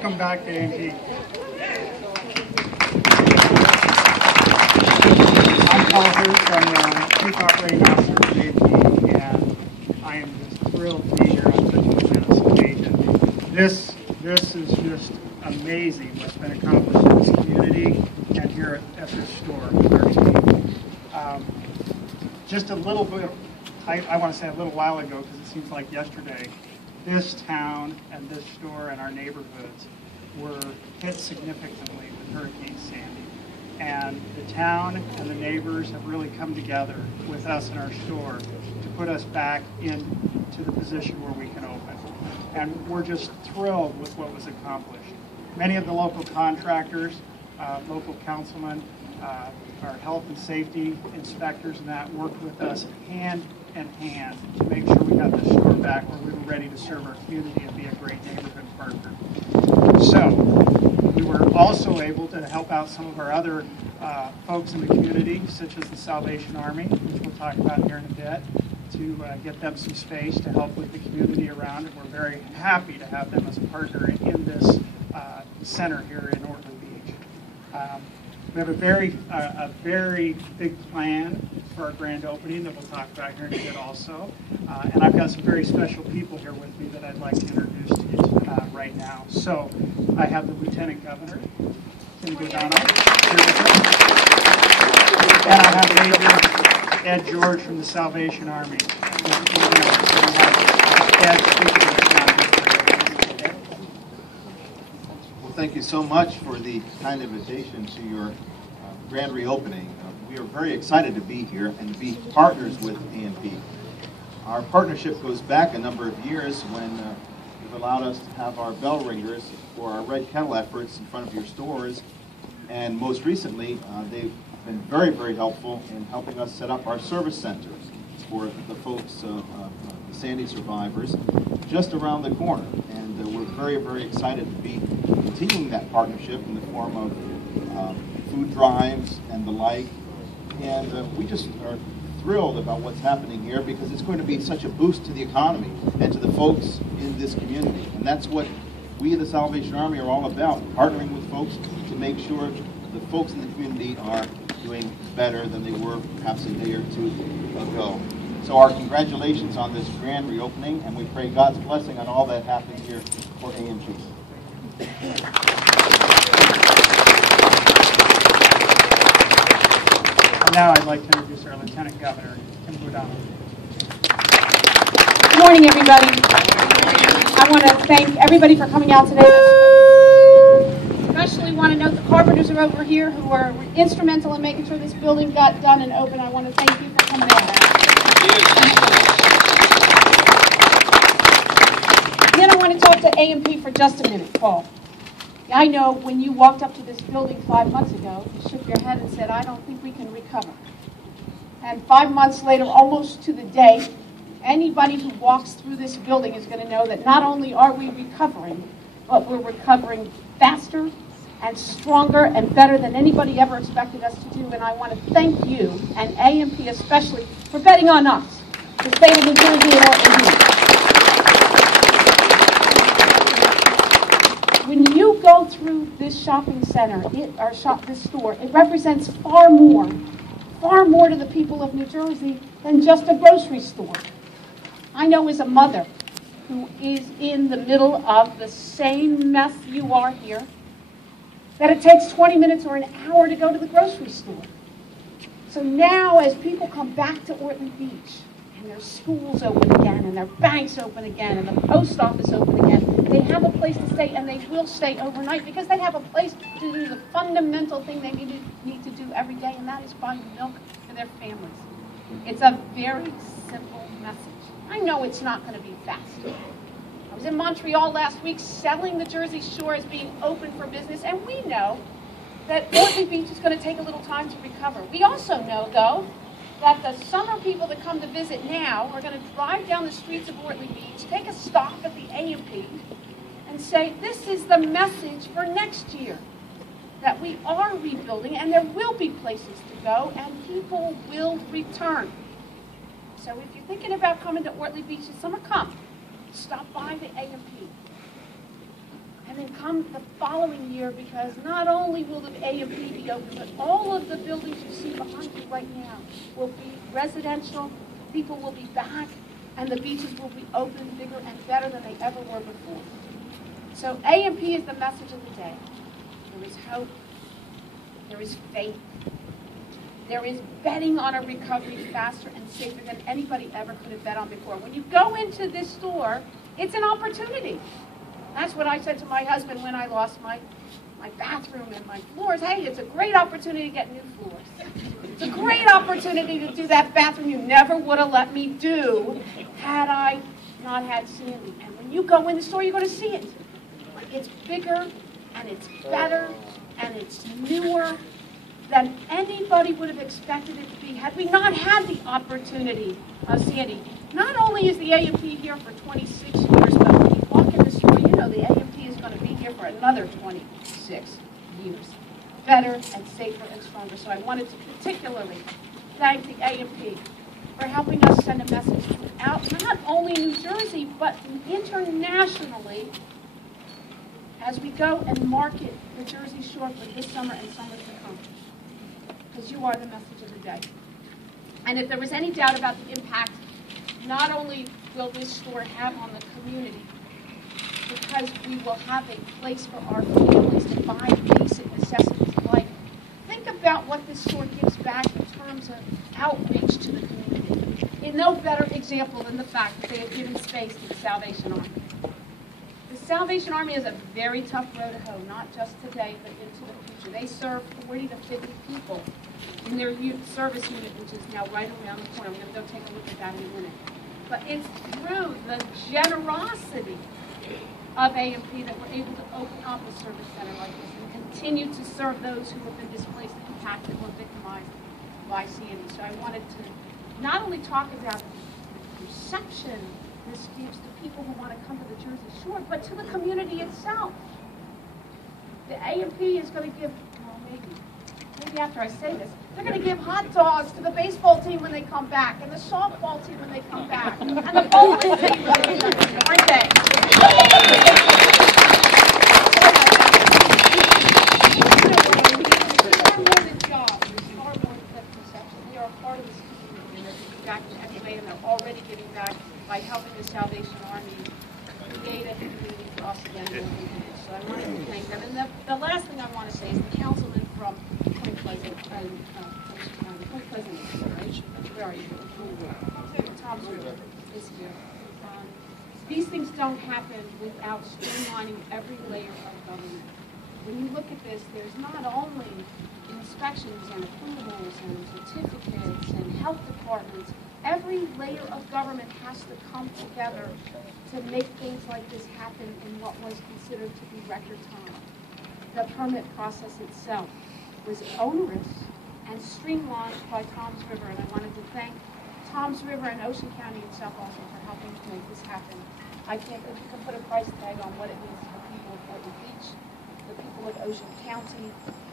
Welcome back to A&P. I'm Paul Hurst. I'm the Chief Operating Officer of A&P, and I am just thrilled to be here on such a momentous occasion. This is just amazing what's been accomplished in this community and here at this store. Just a little bit, I want to say a little while ago, because it seems like yesterday, this town and this store and our neighborhoods were hit significantly with Hurricane Sandy. And the town and the neighbors have really come together with us in our store to put us back into the position where we can open. And we're just thrilled with what was accomplished. Many of the local contractors, local councilmen, our health and safety inspectors and that worked with us hand in hand to make sure we got this store back where we were ready to serve our community and be a great neighborhood partner. So we were also able to help out some of our other folks in the community, such as the Salvation Army, which we'll talk about here in a bit, to get them some space to help with the community around, and we're very happy to have them as a partner in this center here in Ortley Beach. We have a very big plan for our grand opening that we'll talk about here in a bit also. And I've got some very special people here with me that I'd like to introduce to you right now. So I have the Lieutenant Governor, Kim Guadagno, here with us. And I have Major Ed George from the Salvation Army. Well, thank you so much for the kind invitation to your grand reopening. We are very excited to be here and to be partners with A&P. Our partnership goes back a number of years when you've allowed us to have our bell ringers for our Red Kettle efforts in front of your stores. And most recently, they've been very helpful in helping us set up our service center for the folks, the Sandy survivors, just around the corner. And we're very excited to be continuing that partnership in the form of food drives and the like. And we just are thrilled about what's happening here because it's going to be such a boost to the economy and to the folks in this community. And that's what we at the Salvation Army are all about, partnering with folks to make sure the folks in the community are doing better than they were perhaps a day or two ago. So our congratulations on this grand reopening, and we pray God's blessing on all that happens here for A&P. Now I'd like to introduce our Lieutenant Governor, Kim Guadagno. Good morning, everybody. I want to thank everybody for coming out today. Especially want to note the carpenters are over here who are instrumental in making sure this building got done and open. I want to thank you for coming out. Then I want to talk to A&P for just a minute, Paul. I know when you walked up to this building 5 months ago, you shook your head and said, I don't think we can recover. And 5 months later, almost to the day, anybody who walks through this building is going to know that not only are we recovering, but we're recovering faster and stronger and better than anybody ever expected us to do. And I want to thank you, and A&P especially, for betting on us, the state of New Jersey and Ortley Beach. When you go through this shopping center, this store, it represents far more to the people of New Jersey than just a grocery store. I know as a mother who is in the middle of the same mess you are here, that it takes 20 minutes or an hour to go to the grocery store. So now as people come back to Ortley Beach, and their schools open again, and their banks open again, and the post office open again, they have a place to stay, and they will stay overnight because they have a place to do the fundamental thing they need to do every day, and that is buy milk for their families. It's a very simple message. I know it's not going to be fast. I was in Montreal last week selling the Jersey Shore as being open for business, and we know that Ortley Beach is going to take a little time to recover. We also know, though, that the summer people that come to visit now are going to drive down the streets of Ortley Beach, take a stop at the A&P, and say, this is the message for next year, that we are rebuilding, and there will be places to go, and people will return. So if you're thinking about coming to Ortley Beach this summer, come. Stop by the A&P. And then come the following year, because not only will the A&P be open, but all of the buildings you see behind you right now will be residential, people will be back, and the beaches will be open, bigger, and better than they ever were before. So A&P is the message of the day. There is hope. There is faith. There is betting on a recovery faster and safer than anybody ever could have bet on before. When you go into this store, it's an opportunity. That's what I said to my husband when I lost my bathroom and my floors. Hey, it's a great opportunity to get new floors. It's a great opportunity to do that bathroom you never would have let me do had I not had Sandy. And when you go in the store, you're going to see it. It's bigger, and it's better, and it's newer than anybody would have expected it to be had we not had the opportunity of Sandy. Not only is the A&P here for 26 years, but when you walk in the store, you know the A&P is going to be here for another 26 years. Better and safer and stronger. So I wanted to particularly thank the A&P for helping us send a message throughout not only New Jersey, but internationally as we go and market the Jersey Shore for this summer and summers to come. Because you are the message of the day. And if there was any doubt about the impact, not only will this store have on the community, because we will have a place for our families to buy basic necessities of life. Think about what this store gives back in terms of outreach to the community. In no better example than the fact that they have given space to the Salvation Army. The Salvation Army is a very tough road to hoe, not just today, but into the future. They serve 40 to 50 people in their service unit, which is now right around the corner. We're going to go take a look at that in a minute. But it's through the generosity of A&P that we're able to open up a service center like this and continue to serve those who have been displaced, impacted, or victimized by Sandy. So I wanted to not only talk about the perception this gives to people who want to come to the Jersey Shore, but to the community itself. The A&P is going to give, well, maybe after I say this, they're going to give hot dogs to the baseball team when they come back, and the softball team when they come back, and the bowling team when they come back, aren't they? Far more than jobs, far more than perception. They are a part of this community, and they're giving back in every way, and they're already giving back by helping the Salvation Army create a community for us again. So I wanted to thank them. And the last thing I want to say is the councilman from Point Pleasant, right? Where are you? Tom's River is here. These things don't happen without streamlining every layer of government. When you look at this, there's not only inspections and approvals and certificates and health departments. Every layer of government has to come together to make things like this happen in what was considered to be record time. The permit process itself was onerous and streamlined by Tom's River, and I wanted to thank Tom's River and Ocean County itself also for helping to make this happen. I can't think you can put a price tag on what it means to the people of Ortley Beach, the people of Ocean County,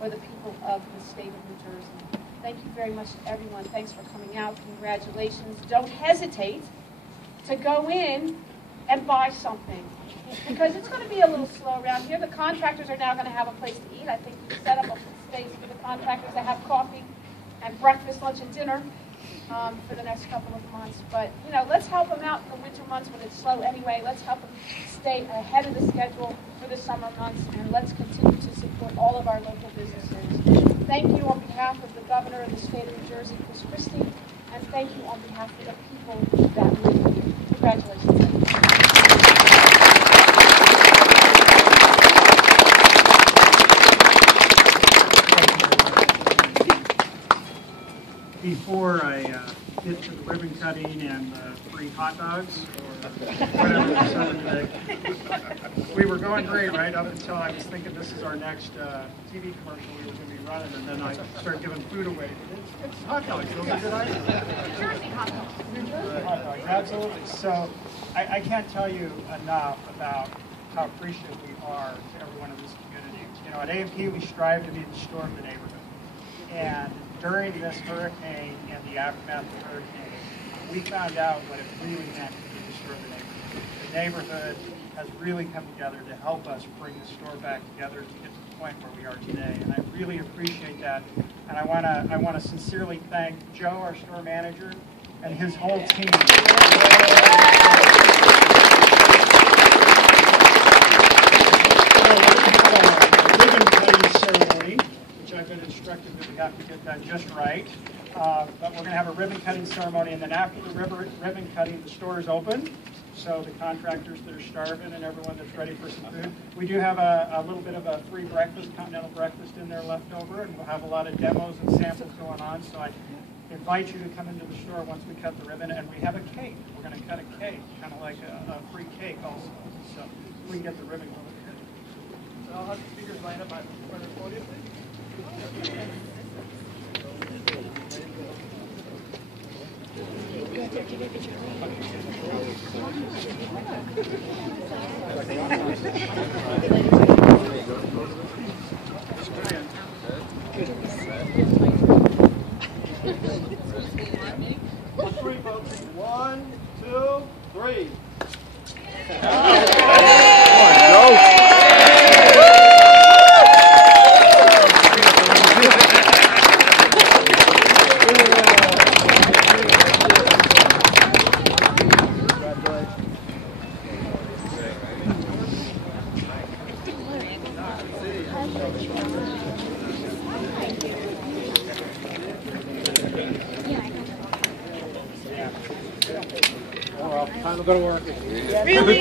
or the people of the state of New Jersey. Thank you very much to everyone. Thanks for coming out. Congratulations. Don't hesitate to go in and buy something, because it's going to be a little slow around here. The contractors are now going to have a place to eat. I think we set up a space for the contractors to have coffee and breakfast, lunch, and dinner for the next couple of months. But, you know, let's help them out in the winter months when it's slow anyway. Let's help them stay ahead of the schedule for the summer months, and let's continue to support all of our local businesses. Thank you on behalf of the governor of the state of New Jersey, Chris Christie, and thank you on behalf of the people that live here. Congratulations. Before I get to the ribbon cutting and the free hot dogs, or whatever the Southern day, we were going great, right, up until I was thinking this is our next TV commercial we were going to be running, and then I started giving food away. It's hot dogs, those are good items. Jersey hot dogs. Jersey hot dogs, absolutely. So I can't tell you enough about how appreciative we are to everyone in this community. You know, at A&P we strive to be the store of the neighborhood. And during this hurricane and the aftermath of the hurricane, we found out what it really meant to be the store of the neighborhood. neighborhood has really come together to help us bring the store back together to get to the point where we are today. And I really appreciate that. And I want to sincerely thank Joe, our store manager, and his whole team. I've been instructed that we have to get that just right. But we're going to have a ribbon cutting ceremony, and then after the ribbon cutting, the store is open. So the contractors that are starving and everyone that's ready for some food. We do have a little bit of a free breakfast, continental breakfast in there left over, and we'll have a lot of demos and samples going on. So I invite you to come into the store once we cut the ribbon, and we have a cake. We're going to cut a cake, kind of like a free cake also. So we can get the ribbon going here. So I'll have the speakers line up by the front of the podium, please. Three, folks. 1, 2, 3. Time to go to work. Really?